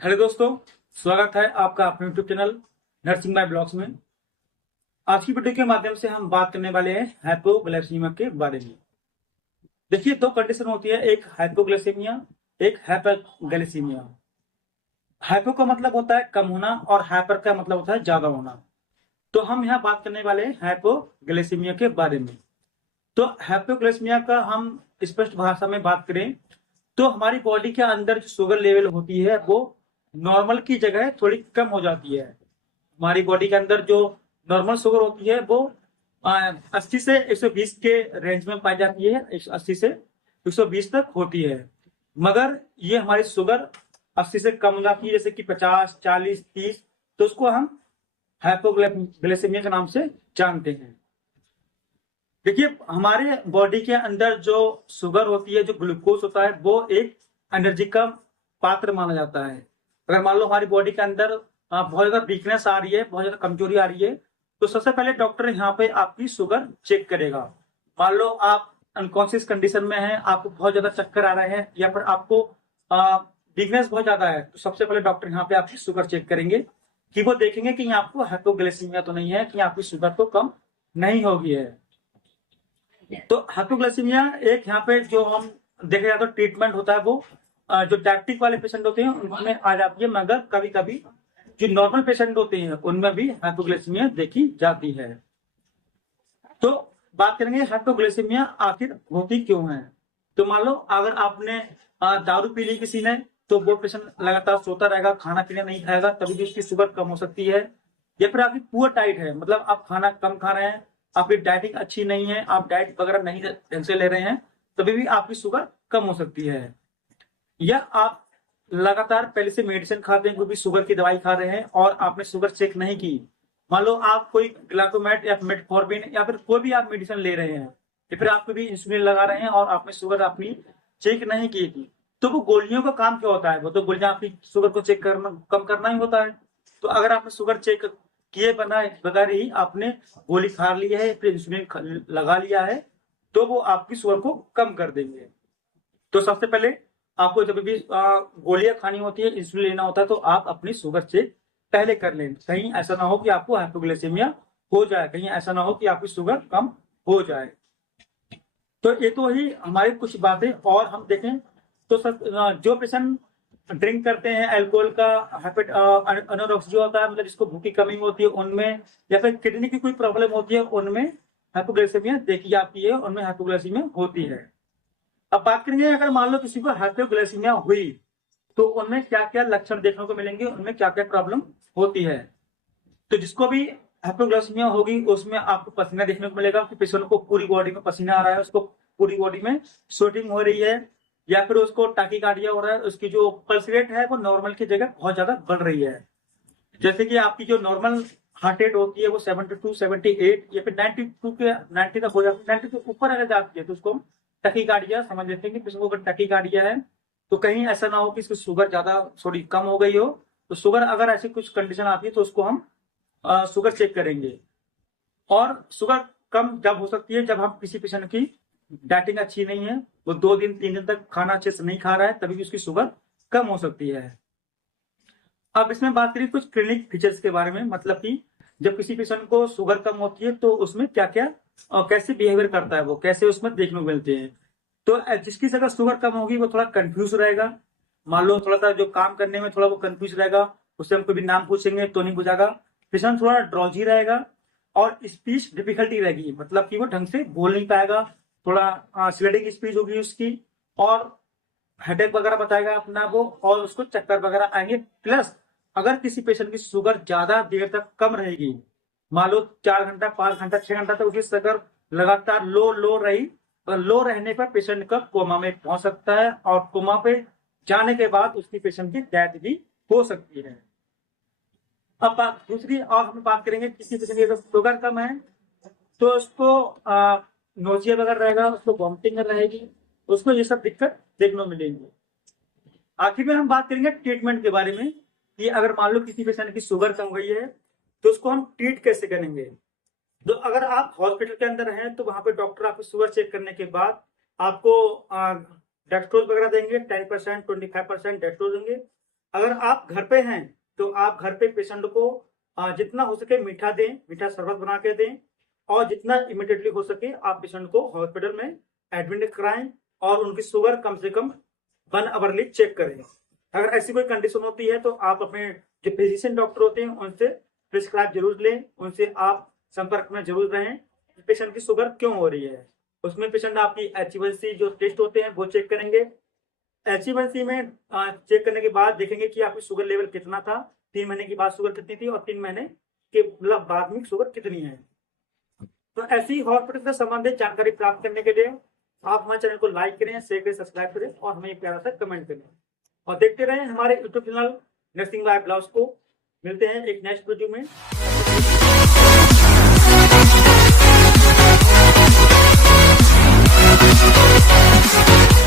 Hello दोस्तों, स्वागत है आपका अपने YouTube channel nursing my blogs में। आज की वीडियो के माध्यम से हम बात करने वाले हैं हाइपोग्लाइसीमिया के बारे में। देखिए, दो कंडीशन होती है, एक हाइपोग्लाइसीमिया, एक हाइपरग्लाइसीमिया। हाइपो का मतलब होता है कम होना और हाइपर का मतलब होता है ज्यादा होना। तो हम यहाँ बात करने वाले हैं हाइपोग्लाइसीमिया के बारे में। तो हाइपोग्लाइसीमिया का हम स्पष्ट भाषा में बात करें तो हमारी बॉडी के अंदर जो शुगर लेवल होती है वो नॉर्मल की जगह थोड़ी कम हो जाती है। हमारी बॉडी के अंदर जो नॉर्मल शुगर होती है वो 80 से 120 के रेंज में पाई जाती है। 80 से 120 तक होती है। मगर ये हमारी शुगर 80 से कम हो जाती है, जैसे कि 50, 40, 30, तो उसको हम हाइपोग्लाइसेमिया के नाम से जानते हैं। देखिए, हमारे बॉडी के अंदर जो शुगर होती है, जो ग्लूकोज होता है, वो एक एनर्जी का पात्र माना जाता है। अगर मान लो हमारी बॉडी के अंदर बहुत ज्यादा वीकनेस आ रही है, बहुत ज्यादा कमजोरी आ रही है, तो सबसे पहले डॉक्टर यहाँ पे आपकी शुगर चेक करेगा। मान लो आप अनकॉन्शियस कंडीशन में हैं, आपको बहुत ज्यादा चक्कर आ रहे हैं या फिर आपको वीकनेस बहुत ज्यादा है, तो सबसे पहले डॉक्टर यहाँ पे आपकी शुगर चेक करेंगे कि वो देखेंगे कि आपको हाइपोग्लाइसीमिया तो नहीं है, कि आपकी शुगर तो कम नहीं होगी है। तो हाइपोग्लाइसीमिया एक यहाँ पे जो हम देखे जाए तो ट्रीटमेंट होता है, वो जो डायबिटिक वाले पेशेंट होते हैं उनमें आ जाती है, मगर कभी कभी जो नॉर्मल पेशेंट होते हैं उनमें भी हाइपोग्लाइसीमिया देखी जाती है। तो बात करेंगे हाइपोग्लाइसीमिया आखिर होती क्यों है। तो मान लो अगर आपने दारू पी ली किसी ने, तो वो पेशेंट लगातार सोता रहेगा, खाना पीना नहीं खाएगा, तभी भी उसकी शुगर कम हो सकती है। या फिर आपकी पुअर डाइट है, मतलब आप खाना कम खा रहे हैं, आपकी डाइटिंग अच्छी नहीं है, आप डाइट वगैरह नहीं ढंग से ले रहे हैं, तभी भी आपकी शुगर कम हो सकती है। या आप लगातार पहले से मेडिसिन खाते हैं, कोई भी शुगर की दवाई खा रहे हैं और आपने शुगर चेक नहीं की। मान लो आप कोई ग्लाइकोमेट या मेटफॉर्मिन या फिर कोई भी आप मेडिसिन ले रहे हैं, या फिर आपको भी इंसुलिन लगा रहे हैं और आपने शुगर अपनी चेक नहीं की थी, तो वो गोलियों का काम क्या होता है, वो तो गोलियां आपकी शुगर को चेक करना, कम करना ही होता है। तो अगर आपने शुगर चेक किए बगैर ही आपने गोली खा ली है, फिर इंसुलिन लगा लिया है, तो वो आपकी शुगर को कम कर देंगे। तो सबसे पहले आपको जब भी गोलियां खानी होती है, इंसुलिन लेना होता है, तो आप अपनी शुगर चेक पहले कर लें। कहीं ऐसा ना हो कि आपको हाइपोग्लाइसेमिया हो जाए, कहीं ऐसा ना हो कि आपकी शुगर कम हो जाए। तो ये तो ही हमारी कुछ बातें। और हम देखें तो जो पेशेंट ड्रिंक करते हैं अल्कोहल का, अनोरेक्सिया जो होता है, मतलब जिसको भूख की कमी होती है उनमें, या फिर किडनी की कोई प्रॉब्लम होती है उनमें हाइपोग्लाइसेमिया देखी जाती है, उनमें हाइपोग्लाइसेमिया होती है। अब बात करेंगे, अगर मान लो किसी को हाइपोग्लाइसीमिया हुई तो उनमें क्या क्या लक्षण देखने को मिलेंगे, उनमें क्या क्या प्रॉब्लम होती है। तो जिसको भी हाइपोग्लाइसीमिया होगी उसमें आपको पसीना देखने को मिलेगा कि पेशेंट को पूरी बॉडी में पसीना आ रहा है, उसको पूरी बॉडी में स्वेटिंग हो रही है, या फिर उसको टाकीकार्डिया हो रहा है, उसकी जो पल्स रेट है वो नॉर्मल की जगह बहुत ज्यादा बढ़ रही है। जैसे कि आपकी जो नॉर्मल हार्ट रेट होती है वो 72, 78 या फिर 92 के 90 तक हो जाती है। 90 के ऊपर अगर जाती है तो उसको टकीकार्डिया समझ लेते हैं कि किसी को अगर टकीकार्डिया है तो कहीं ऐसा ना हो कि इसकी शुगर ज्यादा थोड़ी कम हो गई हो। तो शुगर अगर ऐसी कुछ कंडीशन आती है तो उसको हम शुगर चेक करेंगे। और शुगर कम जब हो सकती है जब हम किसी पेशेंट की डाइटिंग अच्छी नहीं है, वो 2 दिन 3 दिन तक खाना अच्छे से नहीं खा रहा है, तभी भी उसकी शुगर कम हो सकती है। अब इसमें बात करें कुछ क्लिनिक फीचर्स के बारे में, मतलब कि जब किसी पेशेंट को शुगर कम होती है तो उसमें क्या क्या और कैसे बिहेवियर करता है, वो कैसे उसमें देखने को मिलते हैं। तो जिसकी जगह शुगर कम होगी वो थोड़ा कंफ्यूज रहेगा। मान लो थोड़ा सा जो काम करने में थोड़ा वो कंफ्यूज रहेगा, उससे हम कोई भी नाम पूछेंगे तो नहीं बुझागा। पेशेंट थोड़ा ड्रॉजी रहेगा और स्पीच डिफिकल्टी रहेगी, मतलब कि वो ढंग से बोल नहीं पाएगा, थोड़ा स्लेडिंग स्पीच होगी उसकी, और हेडेक वगैरह बताएगा अपना वो, और उसको चक्कर वगैरह आएंगे। प्लस अगर किसी पेशेंट की शुगर ज्यादा देर तक कम रहेगी, मान लो 4 घंटा, 5 घंटा, 6 घंटा तक उसकी शुगर लगातार लो लो रही, तो लो रहने पर पेशेंट का कोमा में पहुंच सकता है, और कोमा पे जाने के बाद उसकी पेशेंट की डेथ भी हो सकती है। अब दूसरी और हम बात करेंगे, किसी पेशेंट की शुगर कम है तो उसको नोजिया वगैरह रहेगा, उसको वॉमिटिंग रहेगी, उसको ये सब दिक्कत देखने को मिलेंगी। आखिर में हम बात करेंगे ट्रीटमेंट के बारे में कि अगर मान लो किसी पेशेंट की शुगर कम गई है तो उसको हम ट्रीट कैसे करेंगे। तो अगर आप हॉस्पिटल के अंदर हैं तो वहां पे डॉक्टर आपको शुगर चेक करने के बाद आपको डेक्सट्रोज वगैरह देंगे, 10%, 25% डेक्सट्रोज देंगे। अगर आप घर पे हैं तो आप घर पे पेशेंट को जितना हो सके मीठा दें, मीठा शरबत बना के दें, और जितना इमिडिएटली हो सके आप पेशेंट को हॉस्पिटल में एडमिट कराएं और उनकी शुगर कम से कम 1 आवरली चेक करें। अगर ऐसी कोई कंडीशन होती है तो आप अपने जो फिजिशियन डॉक्टर होते हैं उनसे प्रिस्क्राइब जरूर लें, उनसे आप संपर्क में जरूर रहें। पेशेंट की शुगर क्यों हो रही है, उसमें पेशेंट आपकी HbA1c जो टेस्ट होते हैं वो चेक करेंगे। HbA1c में चेक करने के बाद देखेंगे कि आपकी शुगर लेवल कितना था, 3 महीने के बाद शुगर कितनी थी और 3 महीने के मतलब बाद में शुगर कितनी है। तो ऐसी हॉस्पिटल से संबंधित जानकारी प्राप्त करने के लिए आप हमारे चैनल को लाइक करें, शेयर करें, सब्सक्राइब करें और हमें एक प्यारा सा कमेंट करें और देखते रहें हमारे YouTube channel nursing by blogs को। मिलते हैं एक नेक्स्ट वीडियो में।